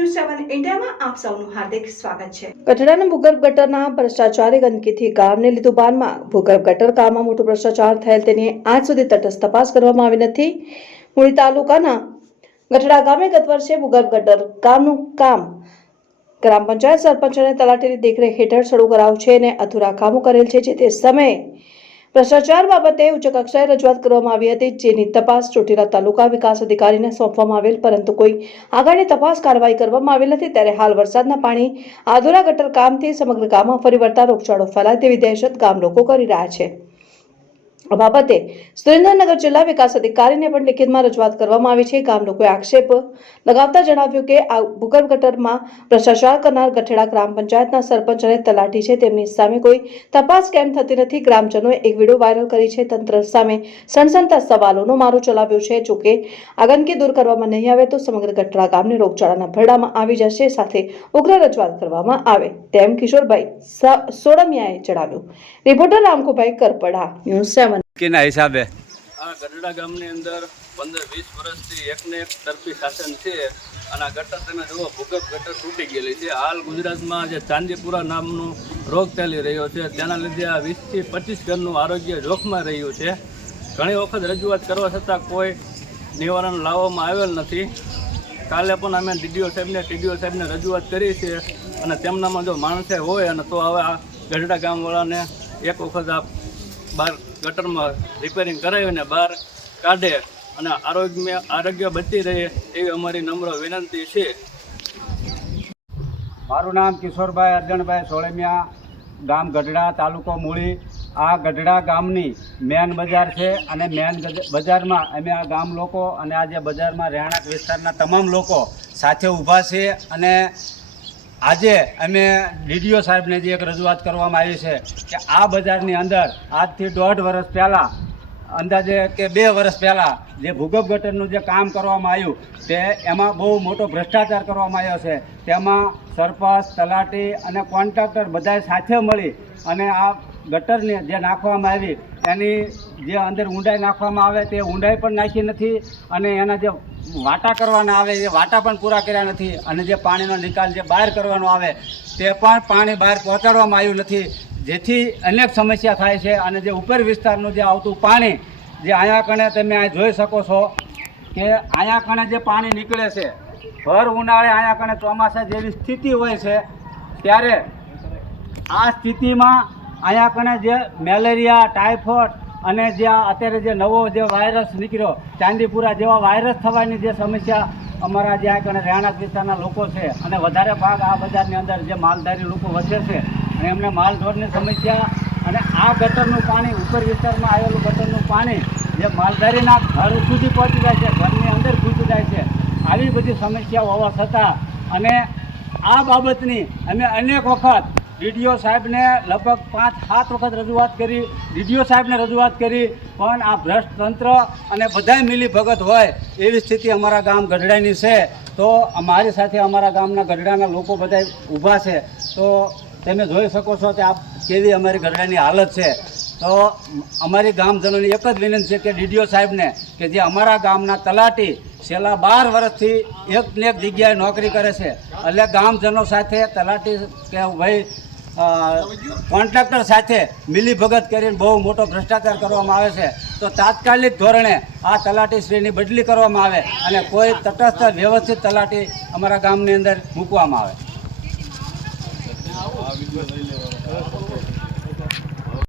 ભ્રષ્ટાચારી થયેલ તેની આજ સુધી તટસ્થ તપાસ કરવામાં આવી નથી. મૂળી તાલુકાના ગઢડા ગામે ગત વર્ષે ભૂગર્ભ ગટર કામનું કામ ગ્રામ પંચાયત સરપંચ અને તલાટીની દેખરેખ હેઠળ શરૂ કરાવ છે અને અધૂરા કામો કરેલ છે જે તે સમયે ભ્રષ્ટાચાર બાબતે ઉચ્ચ કક્ષાએ રજૂઆત કરવામાં આવી હતી, જેની તપાસ ચોટીલા તાલુકા વિકાસ અધિકારીને સોંપવામાં આવેલ, પરંતુ કોઈ આગળની તપાસ કાર્યવાહી કરવામાં આવેલ નથી. ત્યારે હાલ વરસાદના પાણી આધુરા ગટર કામથી સમગ્ર ગામમાં ફરી વળતા રોગચાળો ફેલાય તેવી દહેશત ગામ લોકો કરી રહ્યા છે. બાબતે સુરેન્દ્રનગર જિલ્લા વિકાસ અધિકારીને પણ લિખિતમાં રજૂઆત કરવામાં આવી છે. ગામ લોકોએ આક્ષેપ લગાવતા જણાવ્યું કે આ ભૂગર્ભ ગટરમાં ભ્રષ્ટાચાર કરનાર ગઠેડા ગ્રામ પંચાયતના સરપંચ અને તલાટી છે. તેમની સામે કોઈ તપાસ કેમ થતી નથી? ગ્રામજનોએ એક વીડિયો વાયરલ કરી છે. તંત્ર સામે સણસણતા સવાલોનો મારો ચલાવ્યો છે. જોકે આ ગંદકી દૂર કરવામાં નહીં આવે તો સમગ્ર ગઠડા ગામને રોગચાળાના ભરડામાં આવી જશે. સાથે ઉગ્ર રજૂઆત કરવામાં આવે તેમ કિશોરભાઈ સોડમિયાએ જણાવ્યું. Reporter Ramkubhai Karpada, news seven. નક્કીના હિસાબે? આ ગઢડા ગામની અંદર પંદર વીસ વર્ષથી એકને એક તરફી શાસન છે અને આ ગટર તમે જુઓ, ભૂગર્ભ ગટર તૂટી ગયેલી છે. હાલ ગુજરાતમાં જે ચાંદીપુરા નામનું રોગ ચાલી રહ્યો છે, તેના લીધે આ વીસથી પચીસ ઘરનું આરોગ્ય જોખમાં રહ્યું છે. ઘણી વખત રજૂઆત કરવા છતાં કોઈ નિવારણ લાવવામાં આવેલ નથી. કાલે પણ અમે ડીડીઓ સાહેબને, ટીડીઓ સાહેબને રજૂઆત કરી છે અને તેમનામાં જો માણસે હોય અને તો હવે આ ગઢડા ગામવાળાને એક વખત આ બહાર ગટરમાં રિપેરિંગ કરાવીને બહાર કાઢે અને આરોગ્ય આરોગ્ય બચી રહે એવી અમારી નમ્ર વિનંતી છે. મારું નામ કિશોરભાઈ અર્જણભાઈ સોળમિયા, ગામ ગઢડા, તાલુકો મૂળી. આ ગઢડા ગામની મેન બજાર છે અને મેન બજારમાં અમે આ ગામ લોકો અને આ જે બજારમાં રહેણાંક વિસ્તારના તમામ લોકો સાથે ઊભા છે અને આજે અમે ડીડીઓ સાહેબને જે એક રજૂઆત કરવામાં આવી છે કે આ બજારની અંદર આજથી દોઢ વર્ષ પહેલાં, અંદાજે કે બે વર્ષ પહેલાં જે ભૂગર્ભ ગટરનું જે કામ કરવામાં આવ્યું, તે એમાં બહુ મોટો ભ્રષ્ટાચાર કરવામાં આવ્યો છે. તેમાં સરપંચ, તલાટી અને કોન્ટ્રાક્ટર બધાએ સાથે મળી અને આ ગટરને જે નાખવામાં આવી એની જે અંદર ઊંડાઈ નાખવામાં આવે તે ઊંડાઈ પણ નાખી નથી અને એના જે વાટા કરવાના આવે એ વાટા પણ પૂરા કર્યા નથી અને જે પાણીનો નિકાલ જે બહાર કરવાનો આવે તે પણ પાણી બહાર પહોંચાડવામાં આવ્યું નથી. જેથી અનેક સમસ્યા થાય છે અને જે ઉપર વિસ્તારનું જે આવતું પાણી જે અહીંયા કણે તમે આ જોઈ શકો છો કે અહીંયા કણે જે પાણી નીકળે છે, ભર ઉનાળે અહીંયા કણે ચોમાસા જેવી સ્થિતિ હોય છે, ત્યારે આ સ્થિતિમાં અહીંયા કણે જે મેલેરિયા, ટાઇફોઇડ અને જે અત્યારે જે નવો જે વાયરસ નીકળ્યો, ચાંદીપુરા જેવા વાયરસ થવાની જે સમસ્યા અમારા જે આ કણે રહેણાંક વિસ્તારના લોકો છે અને વધારે ભાગ આ બજારની અંદર જે માલધારી લોકો વસે છે અને એમને માલઢોરની સમસ્યા અને આ ગટરનું પાણી, ઉપર વિસ્તારમાં આવેલું ગટરનું પાણી જે માલધારીના ઘર સુધી પહોંચી જાય છે, ઘરની અંદર ઘૂસી જાય છે, આવી બધી સમસ્યાઓ હોવા છતાં અને આ બાબતની અમે અનેક વખત ડીડીઓ સાહેબને લગભગ પાંચ, સાત વખત રજૂઆત કરી, ડીડીઓ સાહેબને રજૂઆત કરી, પણ આ ભ્રષ્ટ તંત્ર અને બધાય મિલી ભગત હોય એવી સ્થિતિ અમારા ગામ ગઢડાની છે. તો અમારી સાથે અમારા ગામના ગઢડાના લોકો બધા ઊભા છે. તો તમે જોઈ શકો છો કે આ કેવી અમારી ગઢડાની હાલત છે. તો અમારી ગામજનોની એક જ વિનંતી છે કે ડીડીઓ સાહેબને કે જે અમારા ગામના તલાટી છેલ્લા બાર વર્ષથી એક ને એક જગ્યાએ નોકરી કરે છે. એટલે ગામજનો સાથે તલાટી કે ભાઈ કોન્ટ્રાક્ટર સાથે મિલીભગત કરીને બહુ મોટો ભ્રષ્ટાચાર કરવામાં આવે છે. તો તાત્કાલિક ધોરણે આ તલાટી શ્રીની બદલી કરવામાં આવે અને કોઈ તટસ્થ વ્યવસ્થિત તલાટી અમારા ગામની અંદર મૂકવામાં આવે.